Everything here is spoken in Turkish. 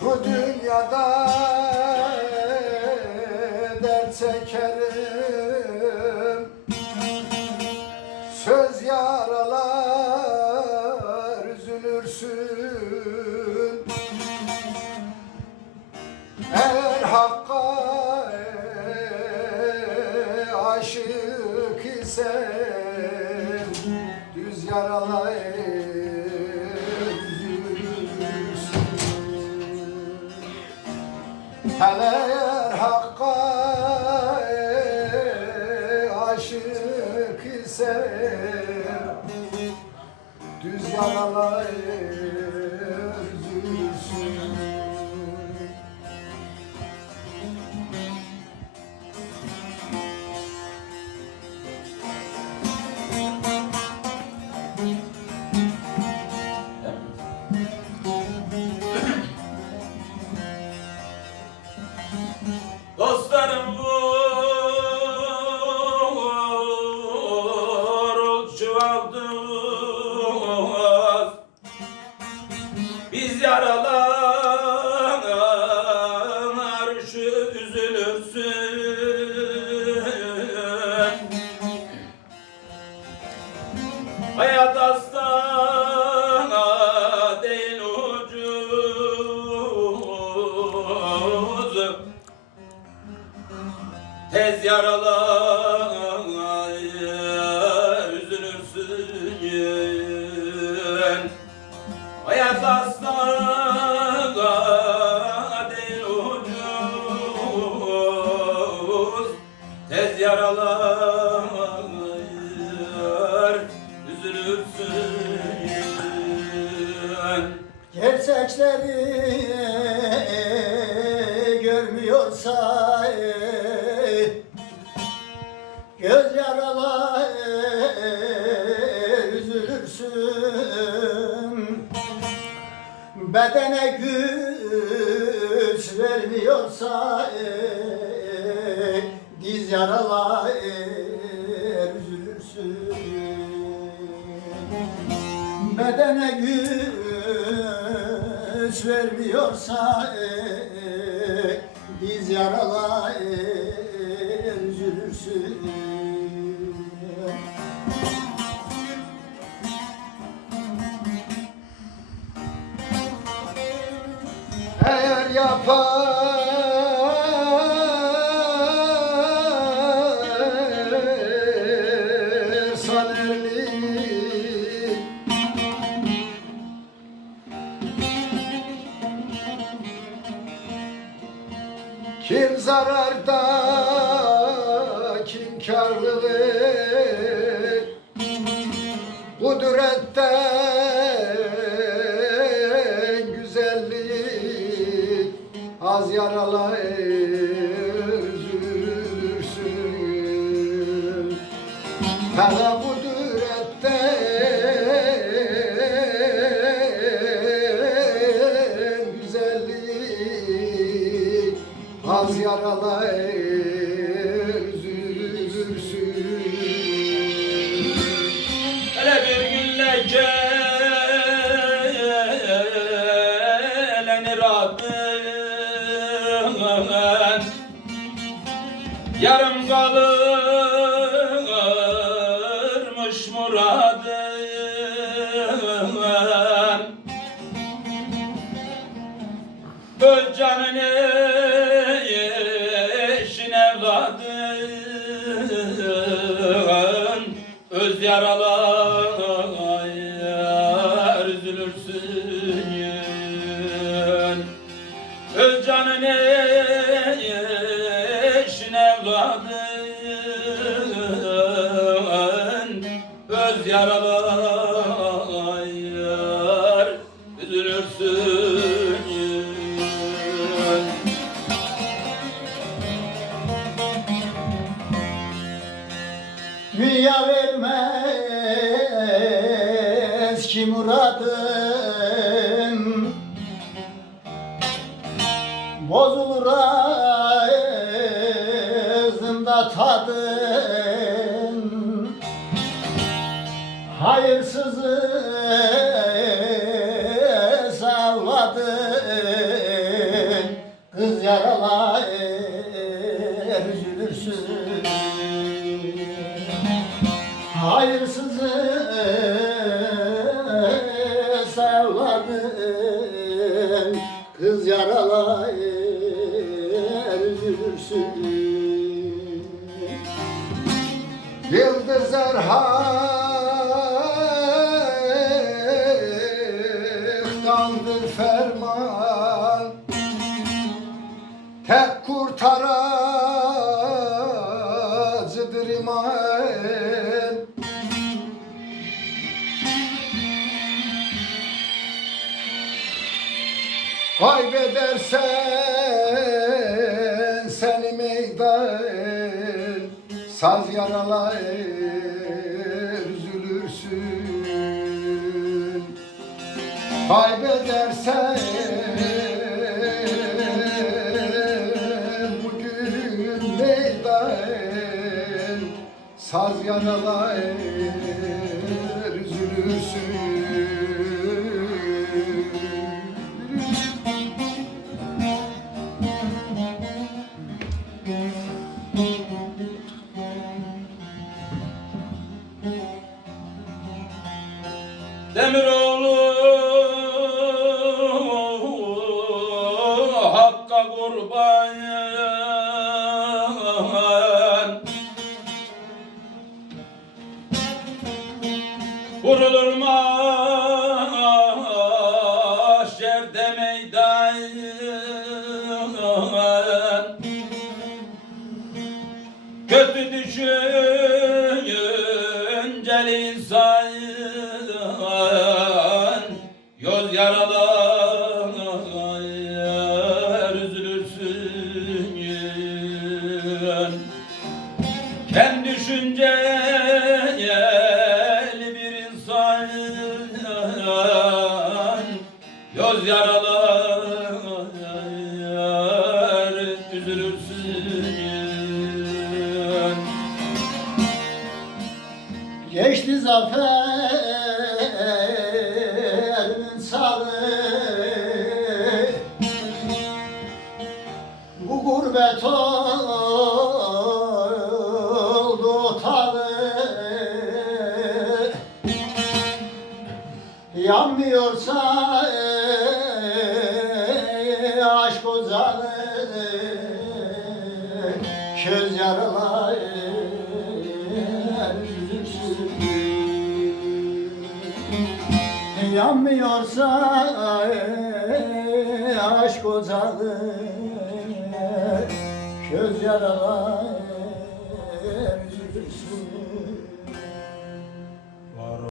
Şu dünyada dert çekerim. Söz yaralar üzülürsün. Eğer hakka aşık isen Hele eğer hakka aşık ise Düz yaralar üzülsün Dostlarım vur çuvaldız Biz yaralar şu üzülürsün. Hayat hastana değil Tez yaralar üzülürsün Hayat hastana değil Tez yaralar üzülürsün Gerçekleri görmüyorsa Göz yaralar üzülürsün Bedene güç vermiyorsa Diz yaralar üzülürsün bedene güç vermiyorsa biz yarala üzülürsün. Eğer erlik Kim zararda, kim karlıdır Kudretten güzellik. Az yaralar üzülürsün. Hele kudretten güzellik. Az yaralar Yarım kalırmış muradın. Öl canını eşin evladın. Öz yaralar evladın Öz yaralar üzülürsün Dünya vermez ki muradın tadın Hayırsızı savladın Kız yaralar üzülürsün. Hayırsızı Yıldız Erhak'tandır ferman Tek kurtarıcıdır iman Kaybedersen Saz yaralar üzülürsün. Kaybedersen bugün meydan. Saz yaralar üzülürsün Demiroğlu Hakk'a kurban. Vurulur mahşerde düşünceli insan zaferin sarı. Bu gurbet oldu talı Yanmıyorsa Yanmıyorsa aşk ozalı Köz yaralar üzülsün